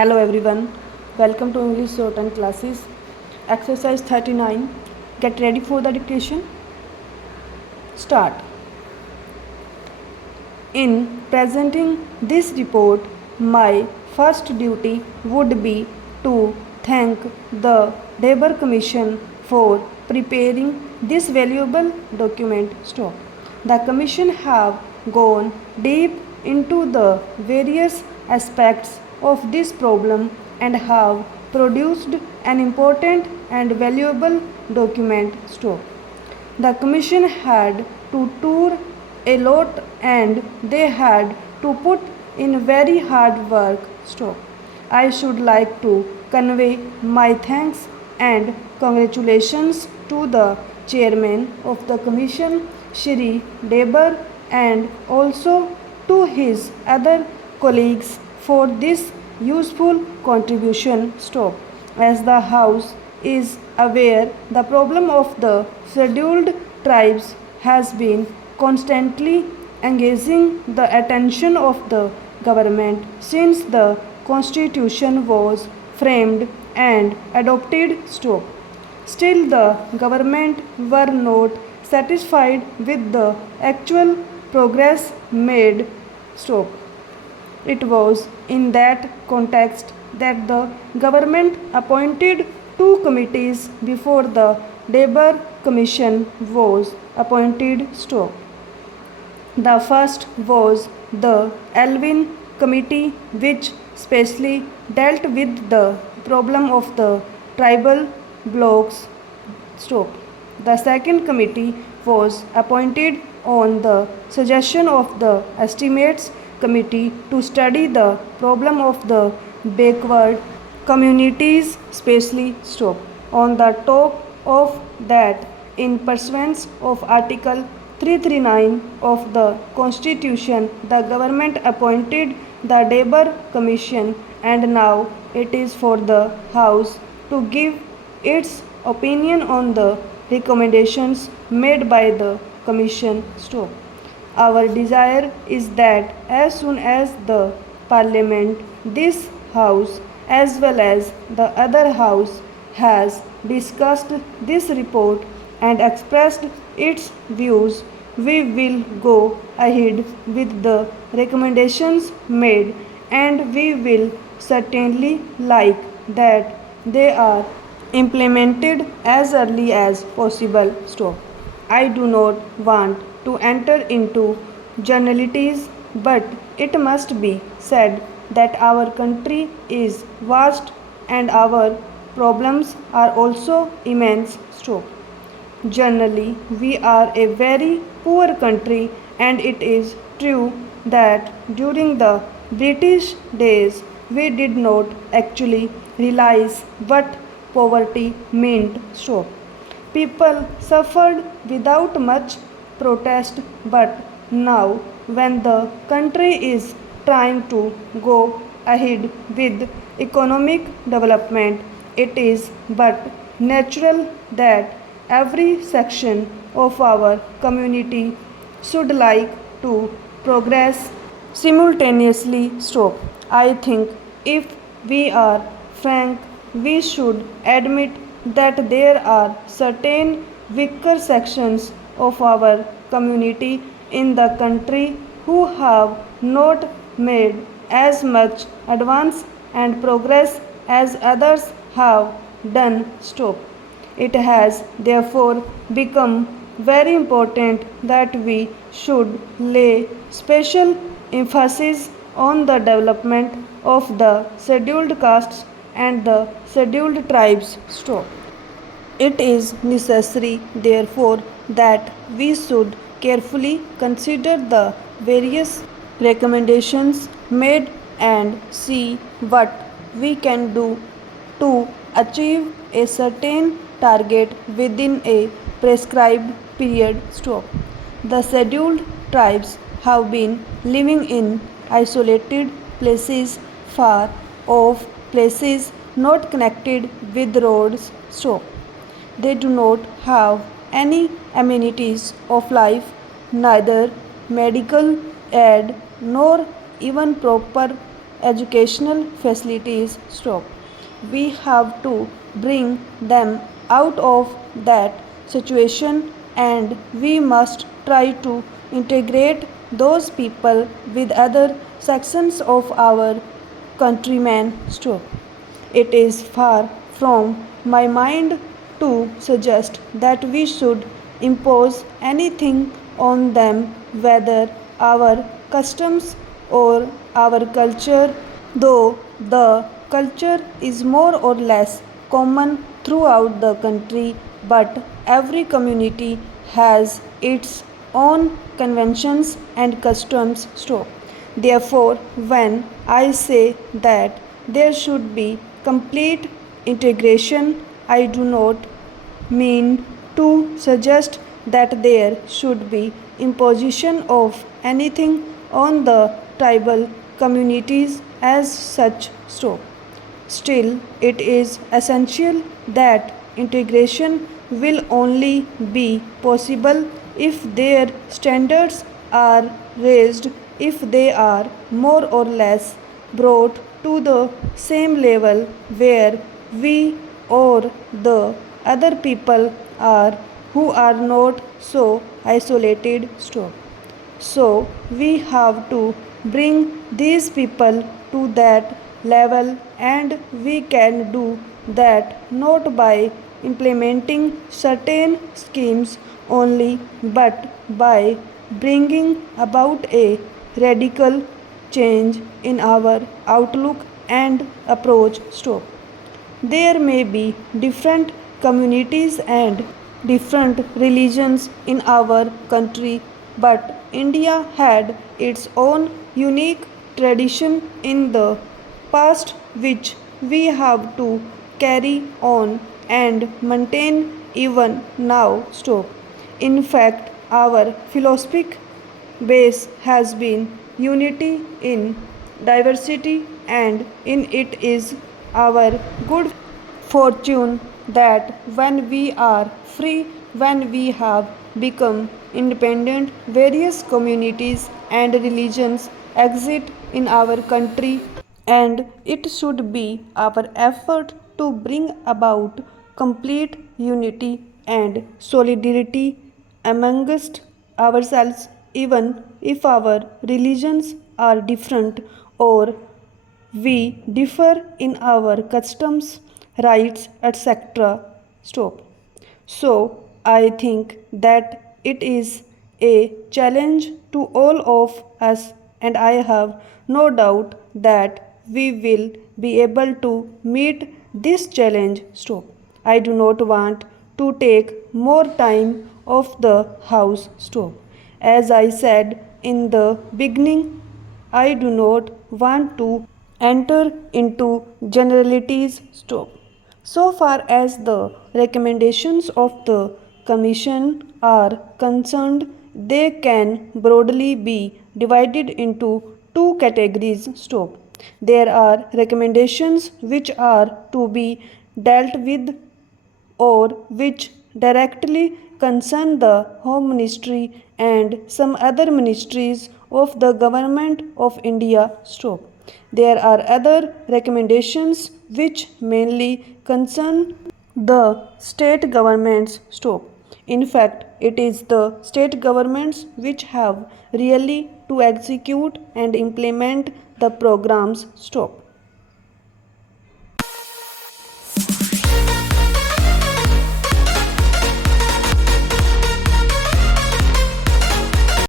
Hello everyone, welcome to English Shorthand classes. Exercise 39. Get ready for the dictation. Start. In presenting this report, my first duty would be to thank the Labour Commission for preparing this valuable document. Stop. The Commission have gone deep into the various aspects of this problem and have produced an important and valuable document. Stop. The Commission had to tour a lot and they had to put in very hard work. Stop. I should like to convey my thanks and congratulations to the chairman of the Commission, Shree Vishnu, and also to his other colleagues for this useful contribution. Stop. As the House is aware, the problem of the scheduled tribes has been constantly engaging the attention of the government since the Constitution was framed and adopted. Stop. Still, the government were not satisfied with the actual progress made. Stop. It was in that context that the government appointed two committees before the Labour Commission was appointed. Stop. The first was the Elvin Committee, which specially dealt with the problem of the tribal blocks. Stop. The second committee was appointed on the suggestion of the Estimates Committee to study the problem of the backward communities, especially. Stop. On the top of that, in pursuance of Article 339 of the Constitution, the government appointed the Labour Commission, and now it is for the House to give its opinion on the recommendations made by the Commission. Stop. Our desire is that as soon as the Parliament, this House as well as the other House has discussed this report and expressed its views, we will go ahead with the recommendations made, and we will certainly like that they are implemented as early as possible. Stop. I do not want to enter into generalities, but it must be said that our country is vast and our problems are also immense. Stop. Generally, we are a very poor country, and it is true that during the British days we did not actually realize what poverty meant. Stop. People suffered without much protest, but now, when the country is trying to go ahead with economic development, it is but natural that every section of our community should like to progress simultaneously. Stop. I think if we are frank, we should admit that there are certain weaker sections of our community in the country who have not made as much advance and progress as others have done. Stop. It has therefore become very important that we should lay special emphasis on the development of the scheduled castes and the scheduled tribes. Stop. It is necessary, therefore, that we should carefully consider the various recommendations made and see what we can do to achieve a certain target within a prescribed period. Stop. The scheduled tribes have been living in isolated places, far off places, not connected with roads. Stop. They do not have any amenities of life, neither medical aid nor even proper educational facilities stop. We have to bring them out of that situation, and we must try to integrate those people with other sections of our countrymen stop. It is far from my mind to suggest that we should impose anything on them, whether our customs or our culture, though the culture is more or less common throughout the country, but every community has its own conventions and customs too. Therefore, when I say that there should be complete integration, I do not mean to suggest that there should be imposition of anything on the tribal communities as such. Still, it is essential that integration will only be possible if their standards are raised, if they are more or less brought to the same level where we or the other people are who are not so isolated. So we have to bring these people to that level, and we can do that not by implementing certain schemes only, but by bringing about a radical change in our outlook and approach. There may be different communities and different religions in our country, but India had its own unique tradition in the past which we have to carry on and maintain even now. In fact, our philosophic base has been unity in diversity, and in it is our good fortune that when we are free, when we have become independent, various communities and religions exist in our country, and it should be our effort to bring about complete unity and solidarity amongst ourselves, even if our religions are different or we differ in our customs, rights, etc. So, I think that it is a challenge to all of us, and I have no doubt that we will be able to meet this challenge. I do not want to take more time of the house. As I said in the beginning, I do not want to enter into generalities. So far as the recommendations of the Commission are concerned, they can broadly be divided into two categories. There are recommendations which are to be dealt with or which directly concern the Home Ministry and some other ministries of the Government of India. There are other recommendations which mainly concern the state governments. In fact, it is the state governments which have really to execute and implement the programs.